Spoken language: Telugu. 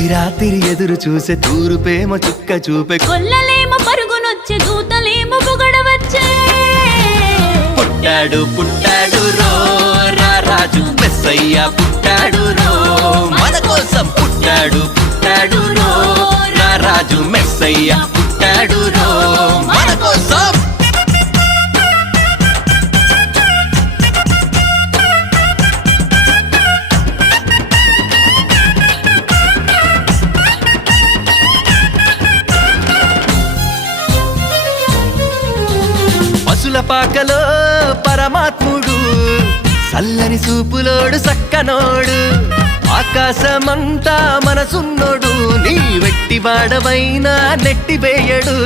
తొలి రాత్రి ఎదురు చూసే తూరుపేమో చుక్క చూపే కొల్లలేమో పరుగునొచ్చే దూతలేమో పొగడవచ్చే పుట్టాడు పుట్టాడు రో రా రాజు మెస్సయ్య పుట్టాడు రో మన కోసం పుట్టాడు పుట్టాడు రో రా రాజు మెస్సయ్య పుట్టాడు రో మన కోసం పశుల పాకలో పరమాత్ముడు సల్లని సూపులోడు సక్కనోడు ఆకాశమంతా మనసున్నోడు నీ వెట్టి వాడవైనా నెట్టివేయడు